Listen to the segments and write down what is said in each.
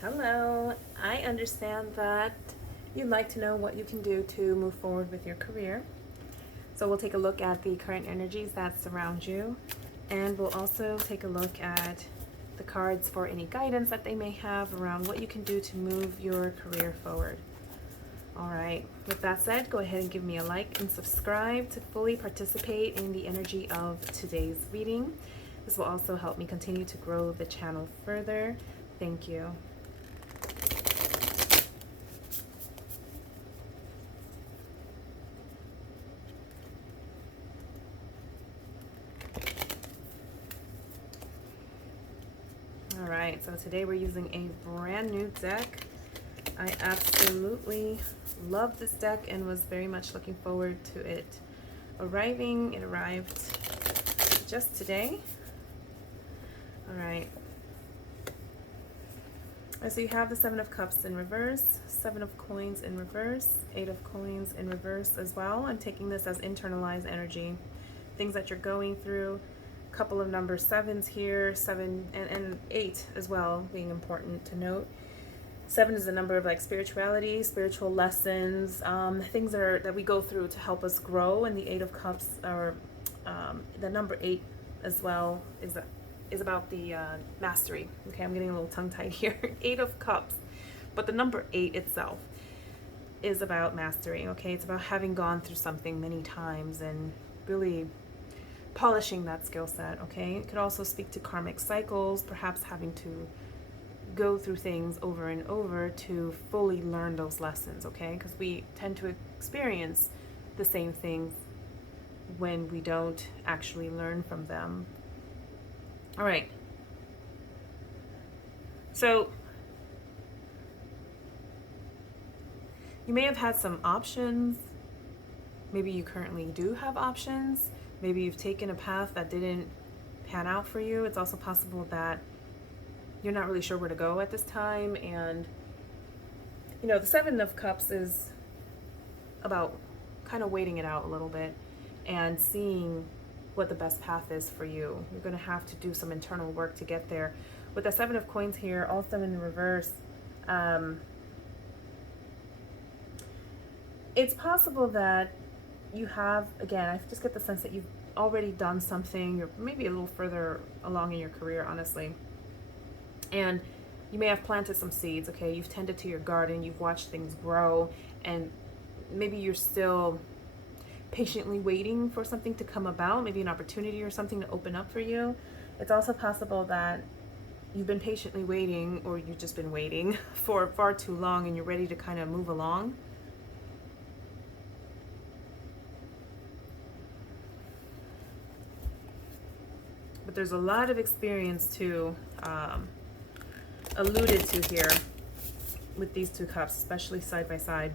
Hello. I understand that you'd like to know what you can do to move forward with your career. So we'll take a look at the current energies that surround you, and we'll also take a look at the cards for any guidance that they may have around what you can do to move your career forward. All right, with that said, go ahead and give me a like and subscribe to fully participate in the energy of today's reading. This will also help me continue to grow the channel further. Thank you. All right, so today we're using a brand new deck. I absolutely love this deck and was very much looking forward to it arriving. It arrived just today. All right. So you have the Seven of Cups in reverse, Seven of Coins in reverse, Eight of Coins in reverse as well. I'm taking this as internalized energy, things that you're going through. Couple of number sevens here, 7 and 8 as well, being important to note. 7 is the number of like spirituality, spiritual lessons, things that we go through to help us grow. And the 8 of Cups, or the number 8 as well, is about the mastery. Okay, I'm getting a little tongue-tied here. 8 of Cups, but the number 8 itself is about mastery. Okay, it's about having gone through something many times and really polishing that skill set. Okay, it could also speak to karmic cycles, perhaps having to go through things over and over to fully learn those lessons. Okay, because we tend to experience the same things when we don't actually learn from them. All right, so you may have had some options. Maybe you currently do have options. Maybe you've taken a path that didn't pan out for you. It's also possible that you're not really sure where to go at this time. And, you know, the Seven of Cups is about kind of waiting it out a little bit and seeing what the best path is for you. You're going to have to do some internal work to get there. With the Seven of Coins here, all 7 in reverse, it's possible that you have, again, I just get the sense that you've already done something. You're maybe a little further along in your career, honestly. And you may have planted some seeds, okay? You've tended to your garden, you've watched things grow, and maybe you're still patiently waiting for something to come about, maybe an opportunity or something to open up for you. It's also possible that you've been patiently waiting, or you've just been waiting for far too long and you're ready to kind of move along. But there's a lot of experience to alluded to here with these two cups, especially side by side.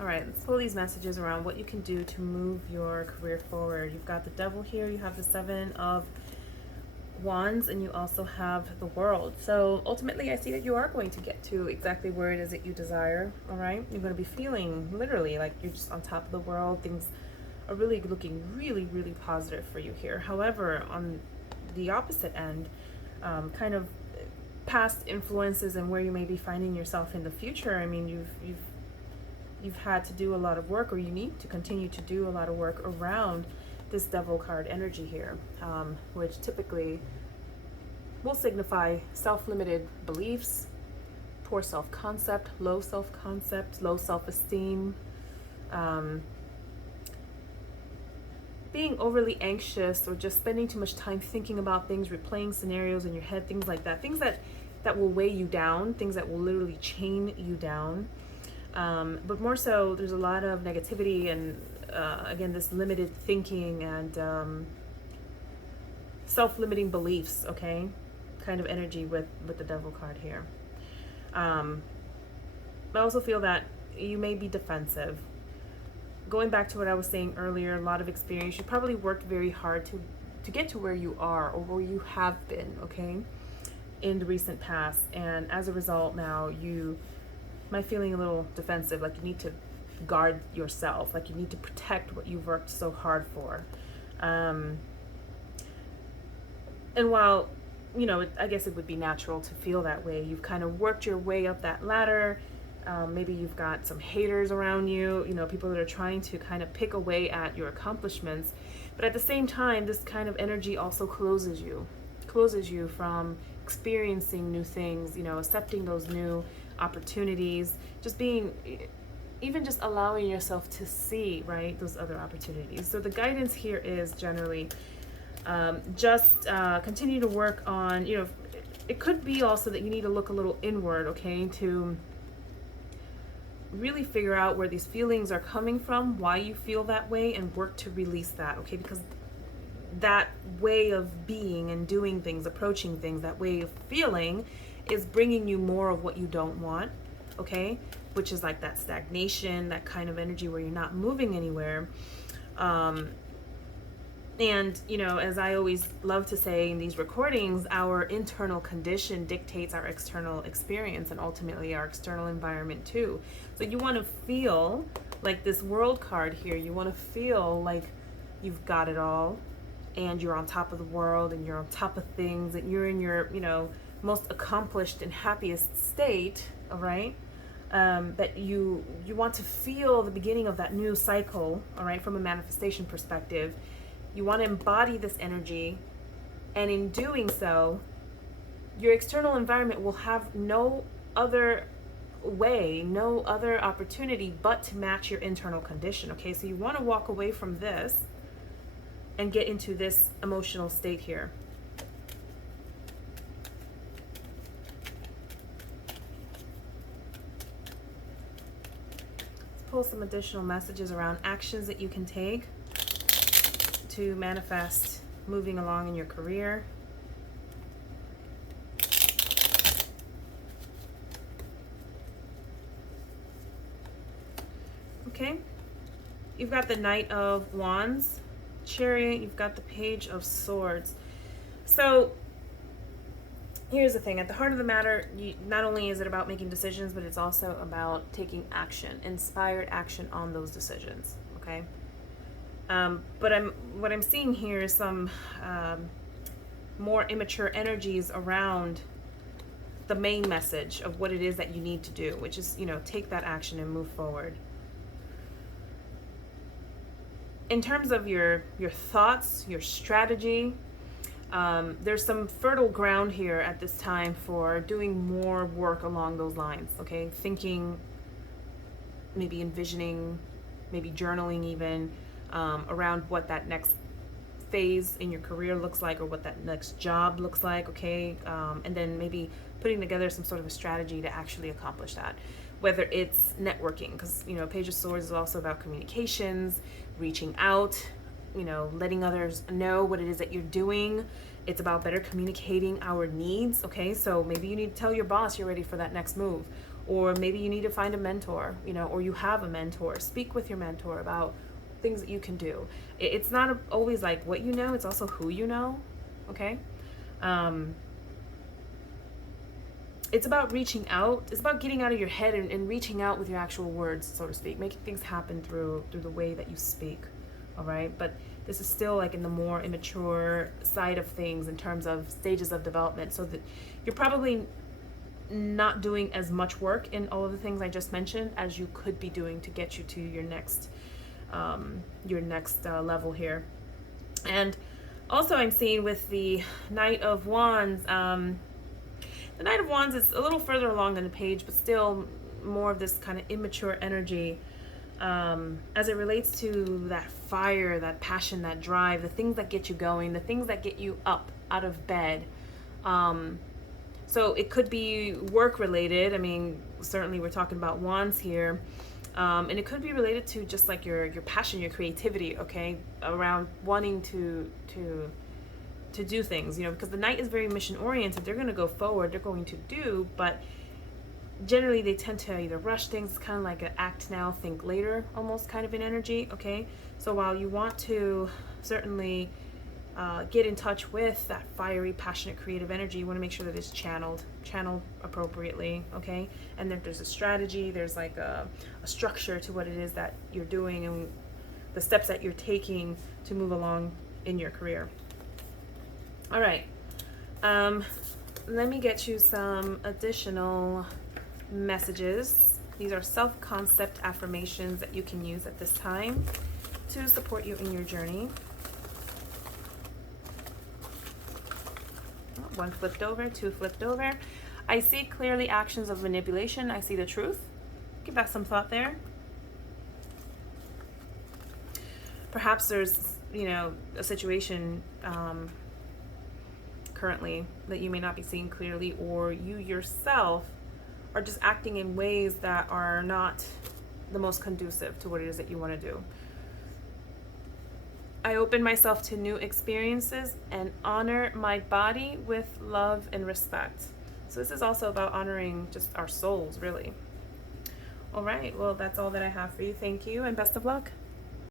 All right, let's pull these messages around what you can do to move your career forward. You've got the Devil here, you have the Seven of Wands, and you also have the World. So ultimately I see that you are going to get to exactly where it is that you desire. All right, you're going to be feeling literally like you're just on top of the world. Things are really looking really positive for you here. However, on the opposite end, kind of past influences and where you may be finding yourself in the future, I mean, you've had to do a lot of work, or you need to continue to do a lot of work around this Devil card energy here, which typically will signify self-limited beliefs, poor self-concept, low self-concept, low self-esteem, being overly anxious, or just spending too much time thinking about things, replaying scenarios in your head, things like that, things that will weigh you down, things that will literally chain you down. But more so, there's a lot of negativity and again, this limited thinking and self-limiting beliefs, okay, kind of energy with the Devil card here. I also feel that you may be defensive. Going back to what I was saying earlier, a lot of experience. You probably worked very hard to get to where you are, or where you have been, okay, in the recent past. And as a result, now you might feeling a little defensive, like you need to guard yourself, like you need to protect what you've worked so hard for. And while, you know, I guess it would be natural to feel that way, you've kind of worked your way up that ladder. Maybe you've got some haters around you, you know, people that are trying to kind of pick away at your accomplishments. But at the same time, this kind of energy also closes you from experiencing new things, you know, accepting those new opportunities, just being, even just allowing yourself to see, right, those other opportunities. So the guidance here is generally just continue to work on, you know, it could be also that you need to look a little inward, okay, to really figure out where these feelings are coming from, why you feel that way, and work to release that, okay? Because that way of being and doing things, approaching things, that way of feeling is bringing you more of what you don't want, okay? Which is like that stagnation, that kind of energy where you're not moving anywhere. And, you know, as I always love to say in these recordings, our internal condition dictates our external experience and ultimately our external environment too. So you want to feel like this world card here. You want to feel like you've got it all and you're on top of the world and you're on top of things and you're in your, you know, most accomplished and happiest state, all right? That you want to feel the beginning of that new cycle, all right, from a manifestation perspective. You want to embody this energy, and in doing so, your external environment will have no other way, no other opportunity but to match your internal condition, okay? So you want to walk away from this and get into this emotional state here. Let's pull some additional messages around actions that you can take to manifest moving along in your career. Okay, you've got the Knight of Wands, Chariot, you've got the Page of Swords. So here's the thing, at the heart of the matter, not only is it about making decisions, but it's also about taking action, inspired action on those decisions, okay? But what I'm seeing here is some more immature energies around the main message of what it is that you need to do, which is, you know, take that action and move forward. In terms of your thoughts, your strategy, there's some fertile ground here at this time for doing more work along those lines, okay? Thinking, maybe envisioning, maybe journaling even, around what that next phase in your career looks like or what that next job looks like, okay? And then maybe putting together some sort of a strategy to actually accomplish that. Whether it's networking, because, you know, Page of Swords is also about communications, reaching out, you know, letting others know what it is that you're doing. It's about better communicating our needs, okay? So maybe you need to tell your boss you're ready for that next move. Or maybe you need to find a mentor, you know, or you have a mentor. Speak with your mentor about things that you can do. It's not always like what you know, it's also who you know, okay? It's about reaching out. It's about getting out of your head and reaching out with your actual words, so to speak, making things happen through the way that you speak, all right? But this is still like in the more immature side of things in terms of stages of development, so that you're probably not doing as much work in all of the things I just mentioned as you could be doing to get you to your next level here. And also I'm seeing with the Knight of Wands, the Knight of Wands is a little further along than the page, but still more of this kind of immature energy as it relates to that fire, that passion, that drive, the things that get you going, the things that get you up out of bed. So it could be work related. I mean, certainly we're talking about wands here. And it could be related to just like your passion, your creativity, okay, around wanting to do things, you know, because the Knight is very mission oriented. They're going to go forward, they're going to do, but generally they tend to either rush things. It's kind of like an act now, think later, almost kind of an energy, okay? So while you want to certainly get in touch with that fiery, passionate, creative energy. You want to make sure that it's channeled appropriately, okay? And that there's a strategy, there's like a structure to what it is that you're doing and the steps that you're taking to move along in your career. All right, let me get you some additional messages. These are self-concept affirmations that you can use at this time to support you in your journey. One flipped over, two flipped over. I see clearly actions of manipulation. I see the truth. Give that some thought there. Perhaps there's, a situation currently that you may not be seeing clearly, or you yourself are just acting in ways that are not the most conducive to what it is that you want to do. I open myself to new experiences and honor my body with love and respect. So this is also about honoring just our souls, really. All right, well, that's all that I have for you. Thank you and best of luck.